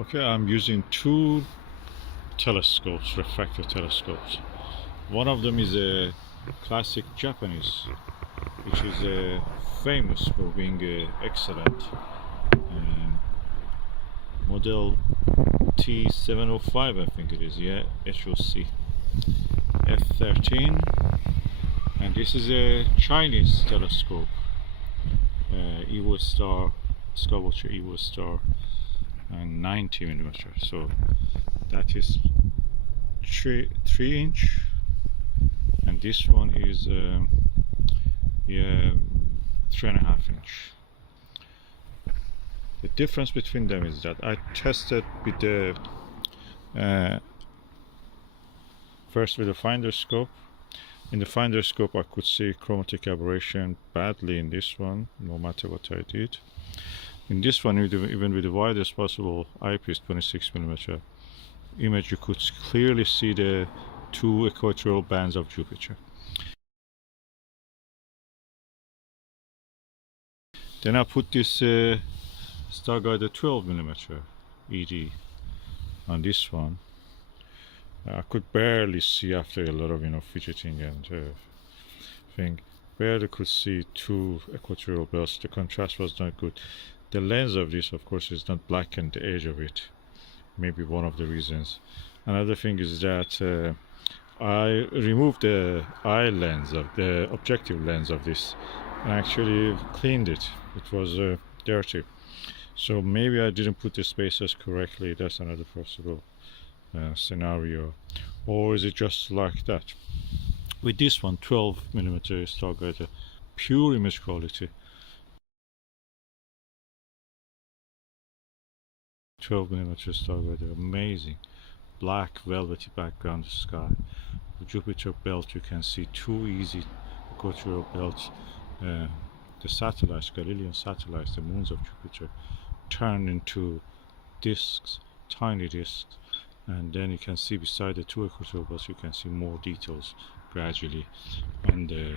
Okay, I'm using two telescopes, refractor telescopes. One of them is a classic Japanese, which is famous for being excellent. Model T705, I think it is, yeah, HOC F13. And this is a Chinese telescope, Evostar, Skywatcher Evostar, and 90mm. So that is 3 inch, and this one is yeah, 3.5 inch. The difference between them is that I tested with the first with the finder scope. In the finder scope I could see chromatic aberration badly in this one, no matter what I did. In this one, even with the widest possible eyepiece 26mm image, you could clearly see the two equatorial bands of Jupiter. Then I put this Starguider 12mm ED on this one. I could barely see after a lot of fidgeting and thing. Barely could see two equatorial belts. The contrast was not good. The lens of this, of course, is not blackened the edge of it. Maybe one of the reasons. Another thing is that I removed the eye lens of the objective lens of this and actually cleaned it. It was dirty. So maybe I didn't put the spacers correctly. That's another possible scenario. Or is it just like that? With this one, 12mm Starguider, pure image quality. 12mm Starguider, amazing. Black velvety background sky. The Jupiter belt, you can see two easy equatorial belts. The satellites, Galilean satellites, the moons of Jupiter, turn into disks, tiny disks, and then you can see beside the two equatorial belts, you can see more details gradually on the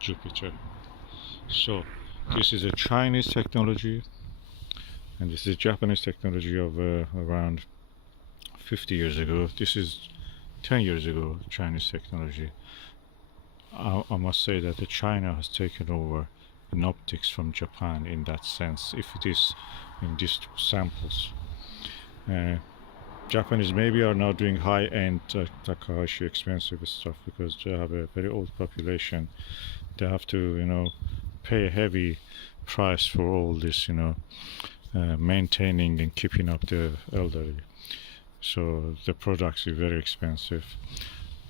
Jupiter. So this is a Chinese technology, and this is Japanese technology of around 50 years ago. This is 10 years ago, Chinese technology. I must say that China has taken over in optics from Japan in that sense, if it is in these two samples. Japanese maybe are now doing high-end Takahashi expensive stuff because they have a very old population. They have to, pay a heavy price for all this, maintaining and keeping up the elderly. So the products are very expensive.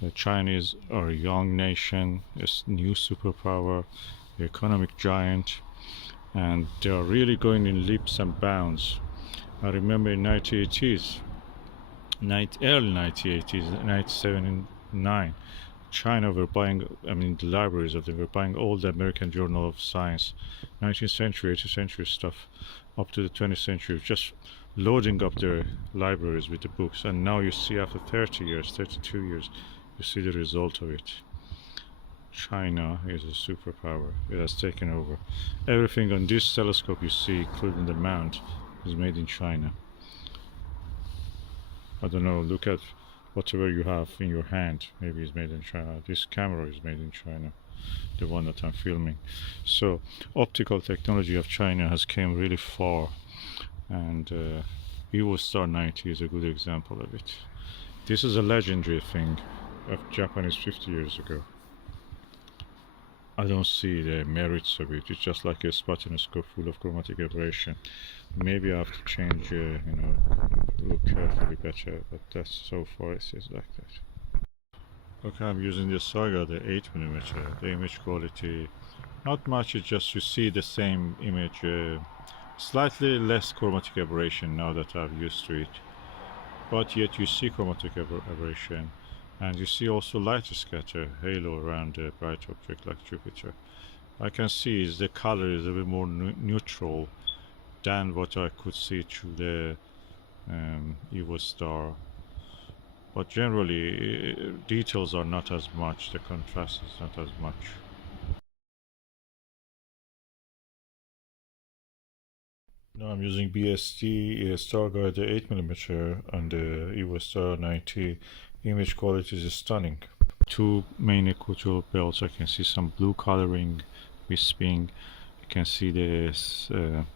The Chinese are a young nation, a new superpower, economic giant, and they are really going in leaps and bounds. I remember in 1980s, early 1980s, 97 and 9, China were buying, the libraries of them were buying all the American Journal of Science, 19th century, 18th century stuff, up to the 20th century, just loading up their libraries with the books. And now you see after 30 years, 32 years, you see the result of it. China is a superpower. It has taken over. Everything on this telescope you see, including the mount, is made in China. I don't know, look at whatever you have in your hand, maybe it's made in China. This camera is made in China, the one that I'm filming. So optical technology of China has came really far, and Evostar 90 is a good example of it. This is a legendary thing of Japanese 50 years ago. I don't see the merits of it. It's just like a spot in a scope full of chromatic aberration. Maybe I have to change, look carefully better, but that's so far it is like that. Okay, I'm using the Saga, the 8mm. The image quality, not much, it's just you see the same image, slightly less chromatic aberration now that I'm used to it. But yet you see chromatic aberration. And you see also light scatter, halo around a bright object like Jupiter. I can see the color is a bit more neutral than what I could see through the Evostar. But generally, details are not as much, the contrast is not as much. Now I'm using BST Starguider 8mm and the Evostar 90. Image quality is stunning. Two main equal belts. I can see some blue coloring, wisping. You can see there's a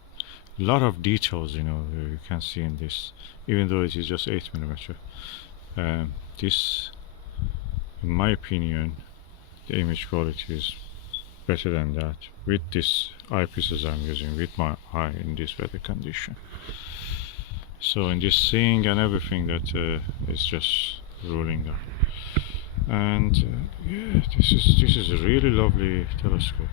lot of details, you can see in this, even though it is just 8mm. This, in my opinion, the image quality is better than that with this eyepieces I'm using with my eye in this weather condition. So in this seeing and everything, that is just ruling out. And yeah, this is a really lovely telescope.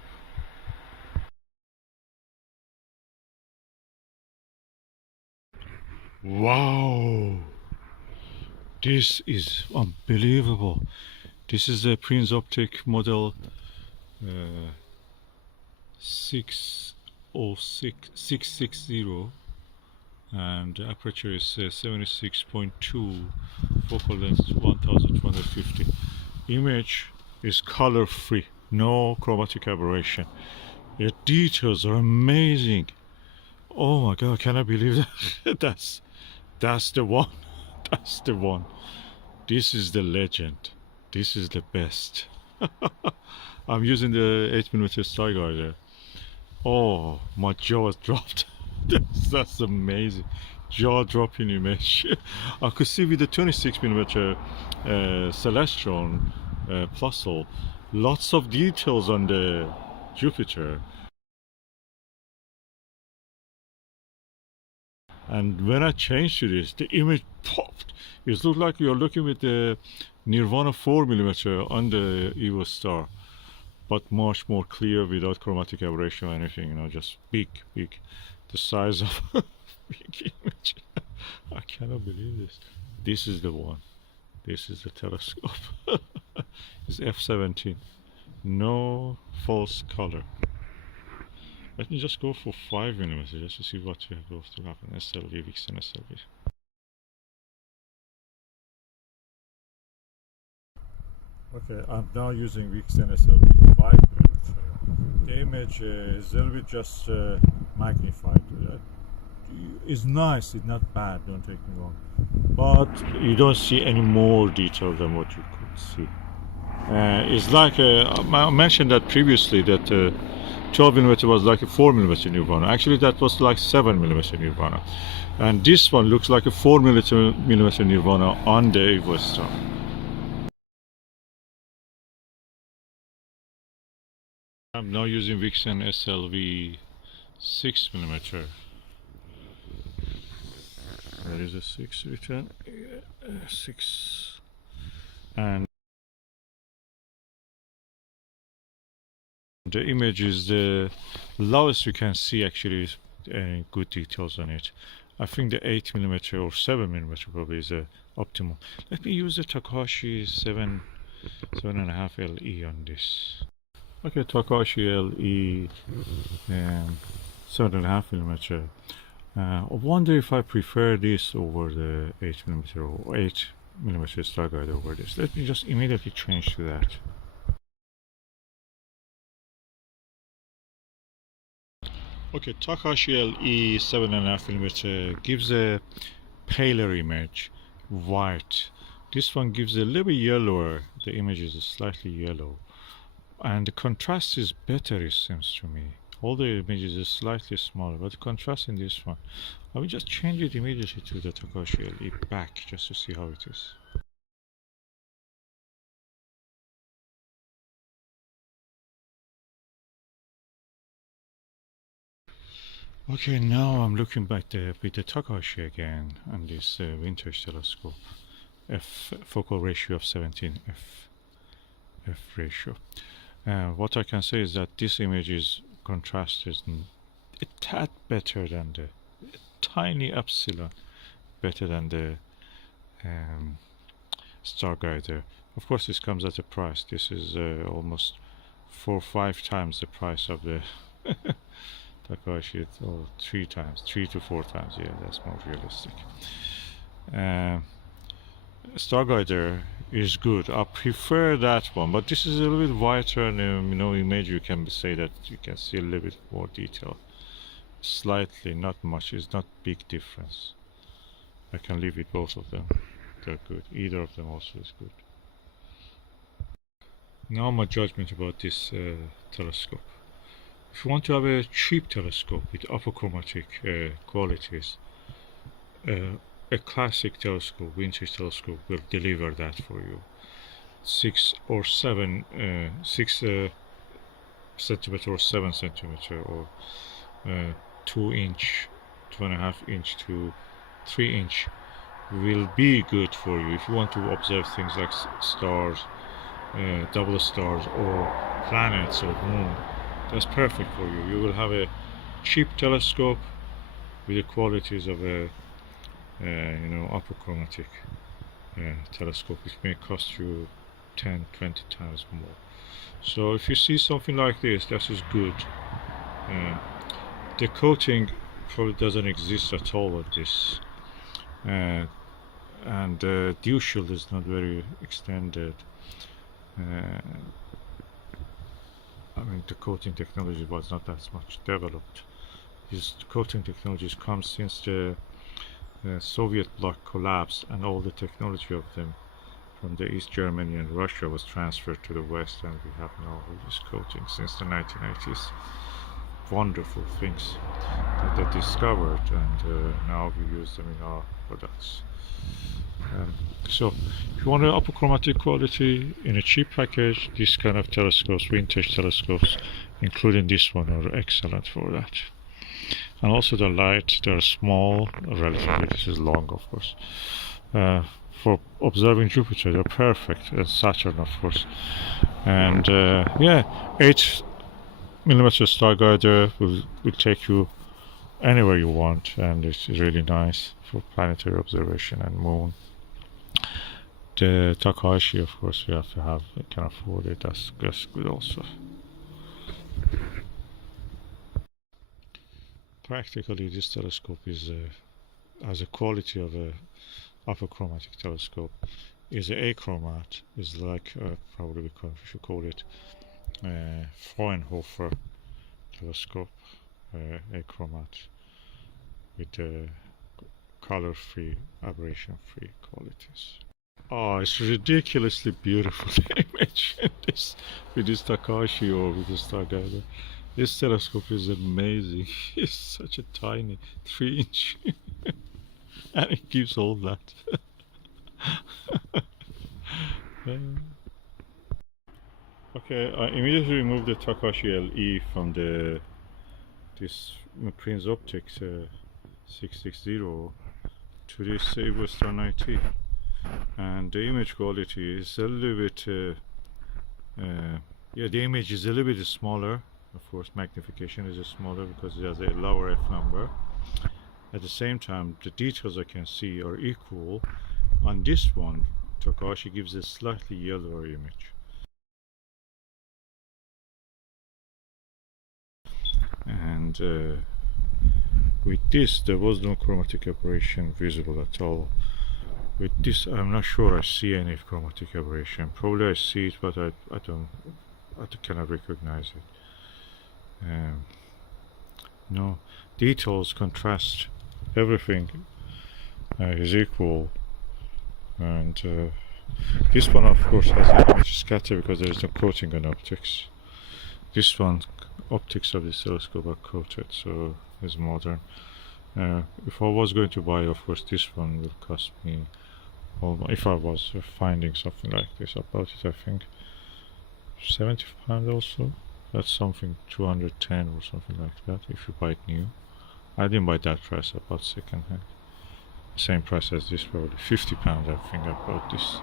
Wow, this is unbelievable. This is the Prinz optic model 660, and the aperture is 76.2, focal length is 1250. Image is color free, no chromatic aberration. The details are amazing. Oh my god, can I believe that? That's the one. That's the one. This is the legend. This is the best. I'm using the 8mm Starguider. Oh, my jaw dropped. That's amazing. Jaw dropping image. I could see with the 26mm Celestron Plössl, lots of details on the Jupiter. And when I changed to this, the image popped. It looked like you're looking with the Nirvana 4mm on the Evostar, but much more clear without chromatic aberration or anything, just big, the size of a big image. I cannot believe this. This is the one. This is the telescope. It's f17. No false color. Let me just go for 5mm just to see what goes to happen. SLV, Vixen SLV. Okay, I'm now using Vixen SLV 5mm. The image is a little bit just magnified. It's nice, it's not bad, don't take me wrong. But you don't see any more detail than what you could see. It's like, I mentioned that previously, that 12mm was like a 4mm Nirvana. Actually, that was like 7mm Nirvana. And this one looks like a 4mm Nirvana on the Evostar. I'm now using Vixen SLV 6mm. There is a 6 written, 6, and the image is the lowest you can see. Actually, is good details on it. I think the 8mm or 7mm probably is optimal. Let me use the Takashi 7.5 LE on this. Okay, Takashi LE 7.5mm. I wonder if I prefer this over the 8mm or 8mm Starguider over this. Let me just immediately change to that. Okay, Takashi LE 7.5mm gives a paler image, white. This one gives a little bit yellower. The image is slightly yellow, and the contrast is better, it seems to me. All the images is slightly smaller, but the contrast in this one, I will just change it immediately to the Takashi LE back just to see how it is. Okay, now I'm looking back with the Takashi again on this vintage telescope. Focal ratio of 17, f ratio. What I can say is that this image is contrast is a tad better than the tiny epsilon, better than the Starguider. Of course, this comes at a price. This is almost 4 or 5 times the price of the Takashi, or 3 to 4 times. Yeah, that's more realistic. Starguider is good. I prefer that one, but this is a little bit whiter, and image you can say that you can see a little bit more detail. slightly, not much, it's not big difference. I can live with both of them. They're good. Either of them also is good. Now my judgment about this telescope. If you want to have a cheap telescope with achromatic qualities, a classic telescope, vintage telescope, will deliver that for you. 6 or 7, 6 centimeter or 7 centimeter or 2 inch, 2.5 inch to 3 inch will be good for you if you want to observe things like stars, double stars, or planets or moon. That's perfect for you. You will have a cheap telescope with the qualities of a achromatic telescope, which may cost you 10-20 times more. So if you see something like this, that is good. The coating probably doesn't exist at all with this, and the dew shield is not very extended. I mean, the coating technology was not that much developed. These coating technologies come since the Soviet bloc collapsed, and all the technology of them from the East Germany and Russia was transferred to the West, and we have now all this coating since the 1980s. Wonderful things that they discovered, and now we use them in our products. So if you want an achromatic quality in a cheap package, this kind of telescopes, vintage telescopes, including this one, are excellent for that. And also the light, they're small, relatively, this is long of course. For observing Jupiter, they're perfect, and Saturn of course. And yeah, 8mm Starguider will take you anywhere you want, and it's really nice for planetary observation and moon. The Takahashi, of course, you have to have, you can afford it, that's good also. Practically, this telescope is has a quality of a achromatic telescope. Is a achromat, is like probably we should call it Fraunhofer telescope, achromat with color-free, aberration-free qualities. Oh, it's ridiculously beautiful image with this Takahashi or with this Starguider. This telescope is amazing. It's such a tiny 3-inch and it gives all that. Okay, I immediately removed the Takahashi LE from this Prinz Optics 660 to this Evostar 90, and the image quality is a little bit yeah, the image is a little bit smaller. Of course, magnification is smaller because it has a lower f number. At the same time, the details I can see are equal. On this one, Takahashi gives a slightly yellower image. And with this, there was no chromatic aberration visible at all. With this, I'm not sure I see any chromatic aberration. Probably I see it, but I cannot recognize it. No, details, contrast, everything is equal. And this one, of course, has an image scatter because there is no coating on optics. This one, optics of this telescope are coated, so it's modern. If I was going to buy, of course, this one will cost me, if I was finding something like this, about it, I think £70 also. That's something 210 or something like that if you buy it new. I didn't buy that price, I bought second hand. Same price as this, probably £50 I think I bought this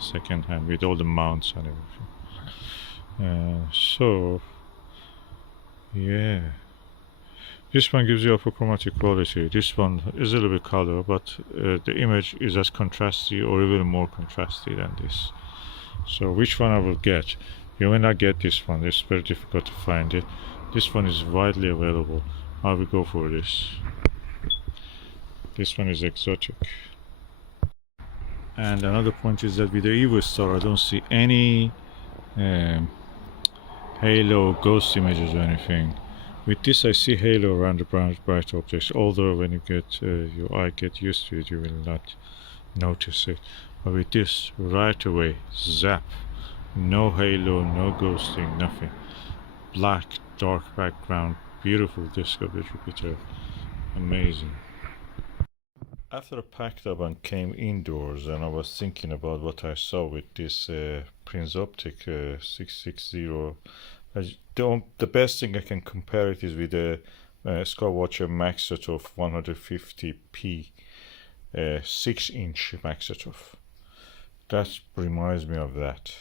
second hand with all the mounts and everything. So yeah, this one gives you a chromatic quality. This one is a little bit color, but the image is as contrasty or even more contrasty than this. So which one I will get? You may not get this one, it's very difficult to find it. This one is widely available. I will go for this. This one is exotic. And another point is that with the Evostar I don't see any halo, ghost images or anything. With this I see halo around the bright objects, although when you get your eye get used to it you will not notice it. But with this, right away, zap, no halo, no ghosting, nothing. Black, dark background, beautiful disc of the Jupiter, amazing. After I packed up and came indoors and I was thinking about what I saw with this Prinz Optic 660, the best thing I can compare it is with the Skywatcher Maxotov 150p 6-inch Maxotov. That reminds me of that.